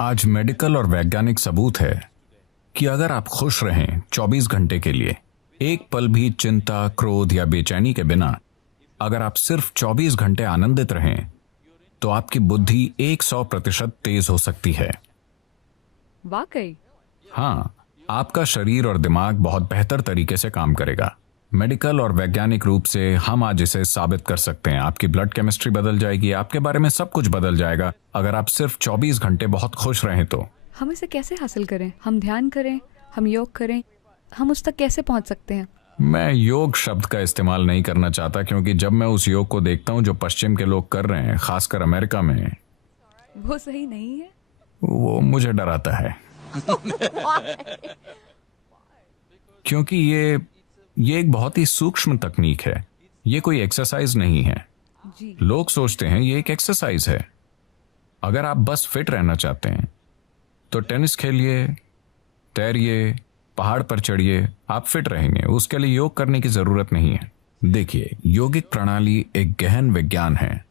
आज मेडिकल और वैज्ञानिक सबूत है कि अगर आप खुश रहें 24 घंटे के लिए, एक पल भी चिंता, क्रोध या बेचैनी के बिना, अगर आप सिर्फ 24 घंटे आनंदित रहें, तो आपकी बुद्धि 100% तेज हो सकती है। वाकई? हाँ, आपका शरीर और दिमाग बहुत बेहतर तरीके से काम करेगा। मेडिकल और वैज्ञानिक रूप से हम आज इसे साबित कर सकते हैं। आपकी ब्लड केमिस्ट्री बदल जाएगी, आपके बारे में सब कुछ बदल जाएगा अगर आप सिर्फ 24 घंटे बहुत खुश रहें तो। हम इसे कैसे हासिल करें? हम ध्यान करें, हम योग करें, हम उस तक कैसे पहुंच सकते हैं? मैं योग शब्द का इस्तेमाल नहीं करना चाहता, क्योंकि जब मैं उस योग को देखता हूं जो पश्चिम के लोग कर रहे हैं, खासकर अमेरिका में, वो सही नहीं है। वो मुझे डराता है। क्योंकि ये एक बहुत ही सूक्ष्म तकनीक है। ये कोई एक्सरसाइज नहीं है। जी। लोग सोचते हैं ये एक एक्सरसाइज है। अगर आप बस फिट रहना चाहते हैं तो टेनिस खेलिए, तैरिए, पहाड़ पर चढ़िए, आप फिट रहेंगे। उसके लिए योग करने की जरूरत नहीं है। देखिए, योगिक प्रणाली एक गहन विज्ञान है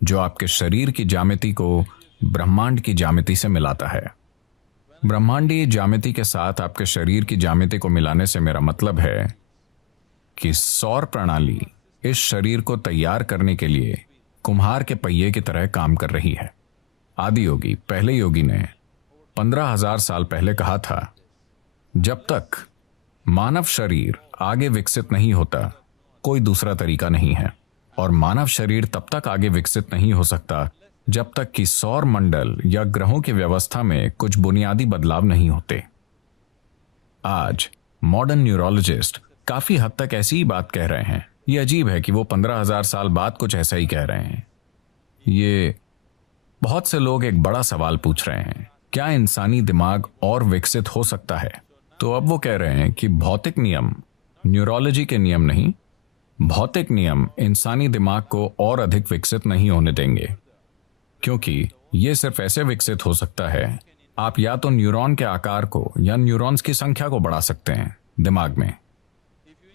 जो आपके शरीर की ज्यामिति को ब्रह्मांड की ज्यामिति से मिलाता है। ब्रह्मांडीय ज्यामिति के साथ आपके शरीर की ज्यामिति को मिलाने से मेरा मतलब है कि सौर प्रणाली इस शरीर को तैयार करने के लिए कुम्हार के पहिए की तरह काम कर रही है। आदि योगी, पहले योगी ने 15,000 साल पहले कहा था, जब तक मानव शरीर आगे विकसित नहीं होता, कोई दूसरा तरीका नहीं है। और मानव शरीर तब तक आगे विकसित नहीं हो सकता जब तक कि सौर मंडल या ग्रहों की व्यवस्था में कुछ बुनियादी बदलाव नहीं होते। आज मॉडर्न न्यूरोलॉजिस्ट काफी हद तक ऐसी ही बात कह रहे हैं। ये अजीब है कि वो 15,000 साल बाद कुछ ऐसा ही कह रहे हैं। ये बहुत से लोग एक बड़ा सवाल पूछ रहे हैं, क्या इंसानी दिमाग और विकसित हो सकता है? तो अब वो कह रहे हैं कि भौतिक नियम, न्यूरोलॉजी के नियम नहीं, भौतिक नियम इंसानी दिमाग को और अधिक विकसित नहीं होने देंगे, क्योंकि ये सिर्फ ऐसे विकसित हो सकता है, आप या तो न्यूरॉन के आकार को या न्यूरॉन्स की संख्या को बढ़ा सकते हैं दिमाग में।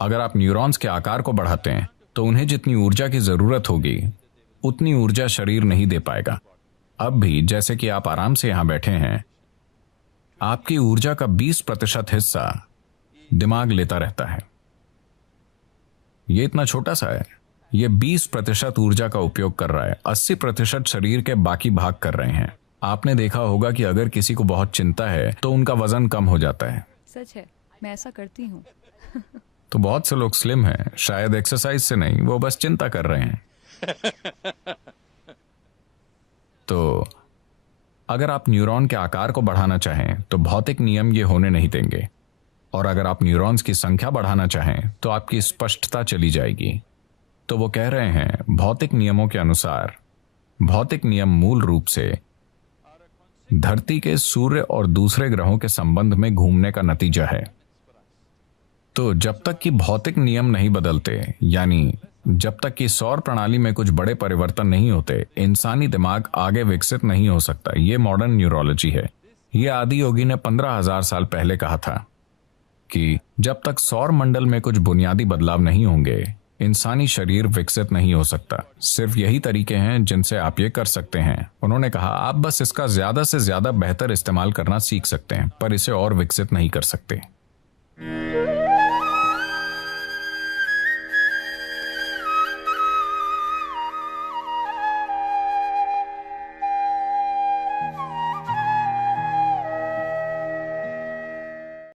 अगर आप न्यूरॉन्स के आकार को बढ़ाते हैं तो उन्हें जितनी ऊर्जा की जरूरत होगी उतनी ऊर्जा शरीर नहीं दे पाएगा। अब भी जैसे कि आप आराम से यहां बैठे हैं, आपकी ऊर्जा का 20% हिस्सा दिमाग लेता रहता है। ये इतना छोटा सा है, ये 20% ऊर्जा का उपयोग कर रहा है, 80% शरीर के बाकी भाग कर रहे हैं। आपने देखा होगा कि अगर किसी को बहुत चिंता है तो उनका वजन कम हो जाता है। सच है, मैं ऐसा करती हूँ। तो बहुत से लोग स्लिम हैं, शायद एक्सरसाइज से नहीं, वो बस चिंता कर रहे हैं। तो अगर आप न्यूरॉन के आकार को बढ़ाना चाहें तो भौतिक नियम ये होने नहीं देंगे, और अगर आप न्यूरॉन्स की संख्या बढ़ाना चाहें तो आपकी स्पष्टता चली जाएगी। तो वो कह रहे हैं, भौतिक नियमों के अनुसार, भौतिक नियम मूल रूप से धरती के सूर्य और दूसरे ग्रहों के संबंध में घूमने का नतीजा है। तो जब तक कि भौतिक नियम नहीं बदलते, यानी जब तक कि सौर प्रणाली में कुछ बड़े परिवर्तन नहीं होते, इंसानी दिमाग आगे विकसित नहीं हो सकता। ये मॉडर्न न्यूरोलॉजी है। ये आदि योगी ने 15,000 साल पहले कहा था कि जब तक सौर मंडल में कुछ बुनियादी बदलाव नहीं होंगे, इंसानी शरीर विकसित नहीं हो सकता। सिर्फ यही तरीके हैं जिनसे आप ये कर सकते हैं। उन्होंने कहा, आप बस इसका ज्यादा से ज्यादा बेहतर इस्तेमाल करना सीख सकते हैं, पर इसे और विकसित नहीं कर सकते।